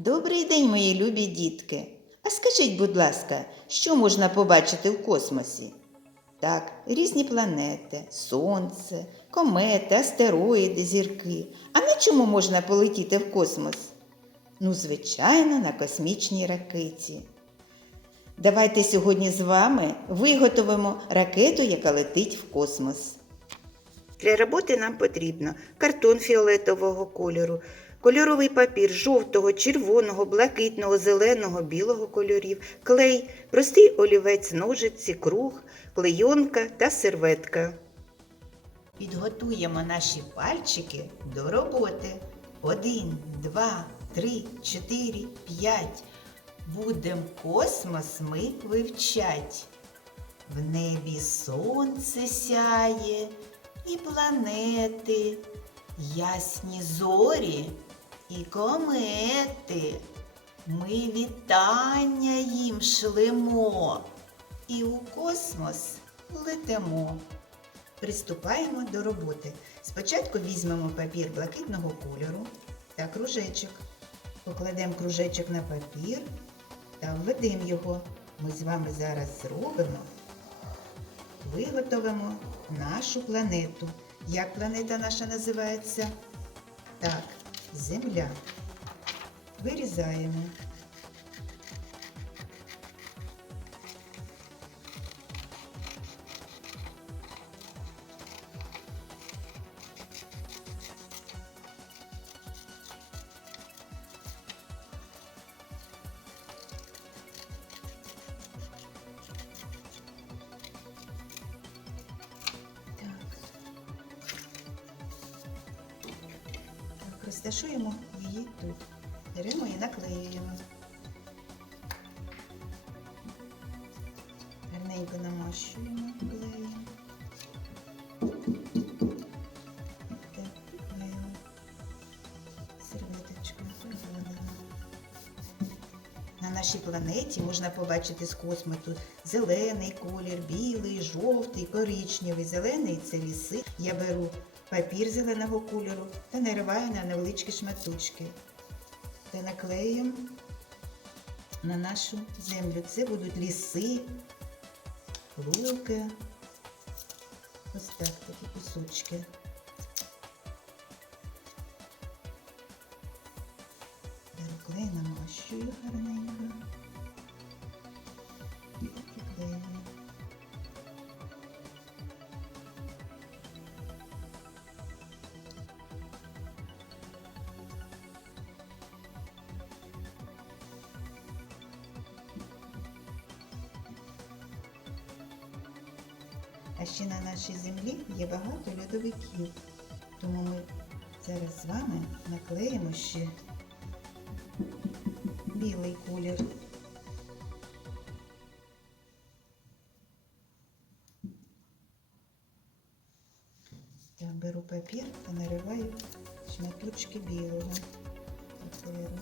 Добрий день, мої любі дітки. А скажіть, будь ласка, що можна побачити в космосі? Так, різні планети, сонце, комети, астероїди, зірки. А на чому можна полетіти в космос? Ну, звичайно, на космічній ракеті. Давайте сьогодні з вами виготовимо ракету, яка летить в космос. Для роботи нам потрібно картон фіолетового кольору, кольоровий папір жовтого, червоного, блакитного, зеленого, білого кольорів, клей, простий олівець, ножиці, круг, клейонка та серветка. Підготуємо наші пальчики до роботи. Один, два, три, чотири, п'ять. Будем космос ми вивчать. В небі сонце сяє і планети, ясні зорі і комети. Ми вітання їм шлемо і у космос летимо. Приступаємо до роботи. Спочатку візьмемо папір блакитного кольору та кружечок. Покладемо кружечок на папір та введемо його. Ми з вами зараз зробимо виготовимо нашу планету. Як планета наша називається? Так, Земля. Вирізаємо. Так, її тут. Беремо і наклеюємо. Гарненько намащуємо клеєм. На нашій планеті можна побачити з космосу зелений колір, білий, жовтий, коричневий. Зелений це ліси. Я беру папір зеленого кольору та нариваю на невеличкі шматочки. Та наклеюємо на нашу землю. Це будуть ліси, луки. Ось так такі кусочки. Беру клей, намащую гарненько. Ще на нашій землі є багато льодовиків. Тому ми зараз з вами наклеїмо ще білий колір. Я беру папір та нариваю шматочки білого паперу.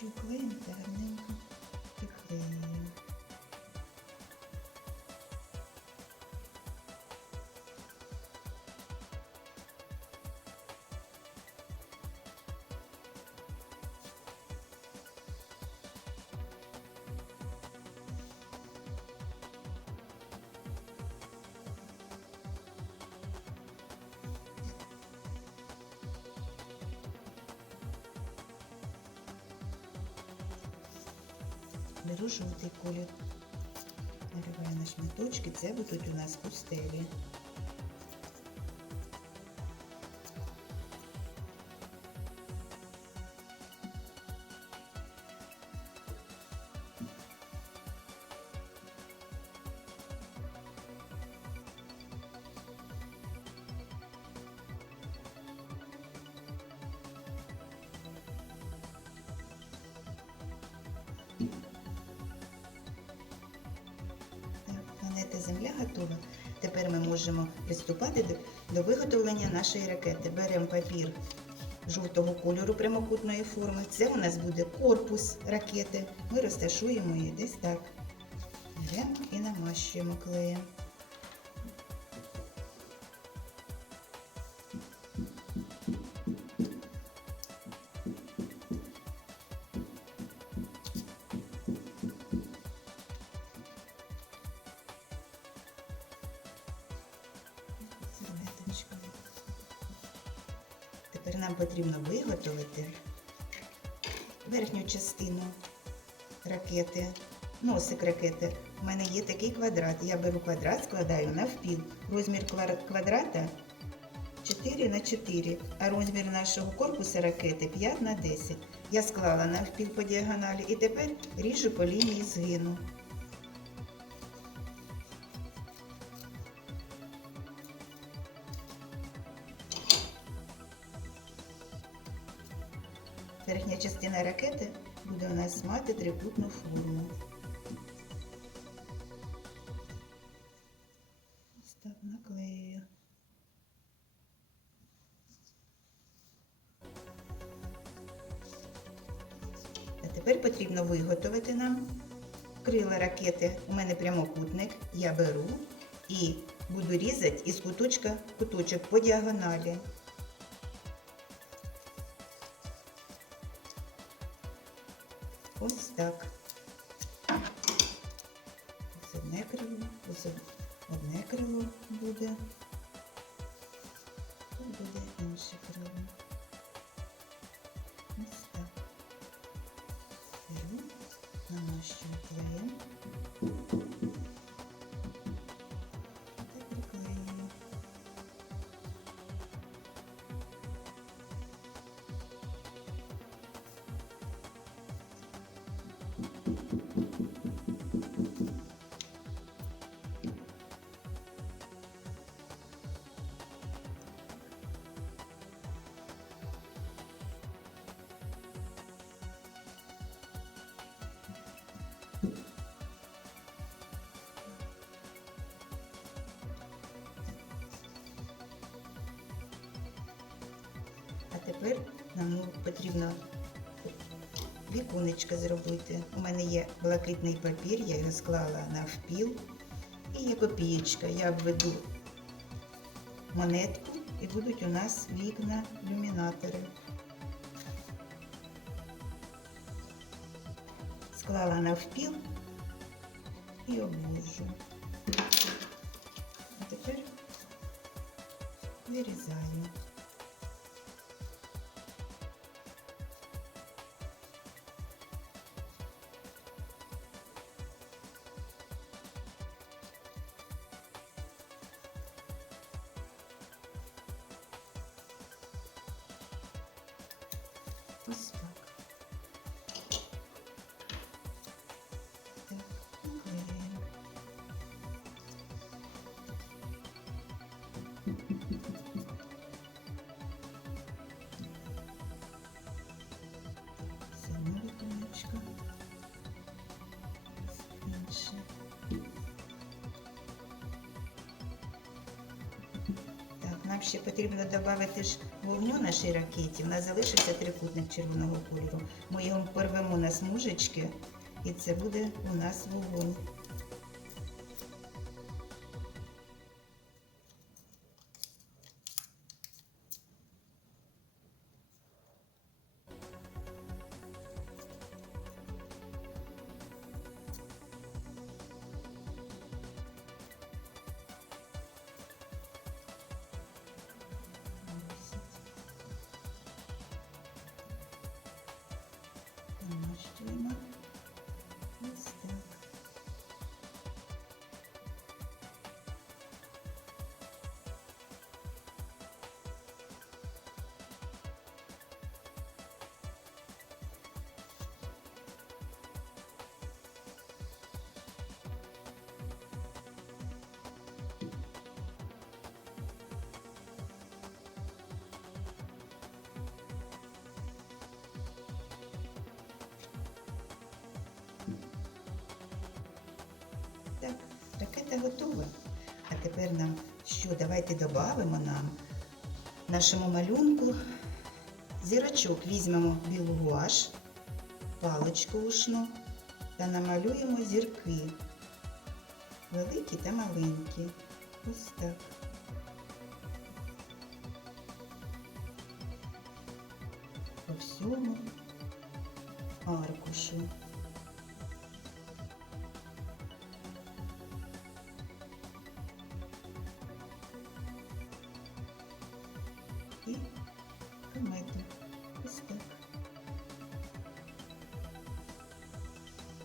Та гарненько приклеюю. Беру жовтий колір. Нариваю на шматочки. Це будуть у нас пустелі. Земля готова. Тепер ми можемо приступати до, виготовлення нашої ракети. Беремо папір жовтого кольору прямокутної форми. Це у нас буде корпус ракети. Ми розташуємо її десь так. Беремо і намащуємо клеєм. Потрібно виготовити верхню частину ракети, носик ракети. У мене є такий квадрат. Я беру квадрат, складаю навпіл. Розмір квадрата 4 на 4, а розмір нашого корпуса ракети 5 на 10. Я склала навпіл по діагоналі і тепер ріжу по лінії згину. Верхня частина ракети буде у нас мати трикутну форму. Ось наклею. А тепер потрібно виготовити нам крила ракети. У мене прямокутник. Я беру і буду різати із куточка куточок по діагоналі. Так. Ось одне крило, ось одне крило буде. Тут буде інше крило. Ось так. Беру, намащую клеєм. Нам ну, потрібно віконечко зробити. У мене є блакитний папір, я його склала навпіл. І є копієчка. Я введу монетку і будуть у нас вікна люмінатори. Склала навпіл і обвожу. А тепер вирізаю. Нам ще потрібно додати ж вогню нашій ракеті. У нас залишиться трикутник червоного кольору. Ми його порвемо на смужечки, і це буде у нас вогонь. Ракета готова. А тепер нам що? Давайте додамо нам нашому малюнку зірочок візьмемо білу гуаш, паличку ушну та намалюємо зірки. Великі та маленькі. Ось так. По всьому аркушу.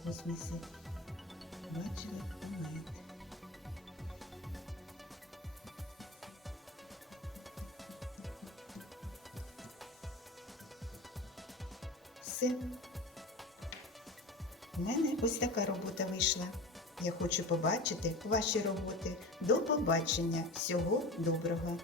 Космосі бачили комети. Все. У мене ось така робота вийшла. Я хочу побачити ваші роботи. До побачення. Всього доброго!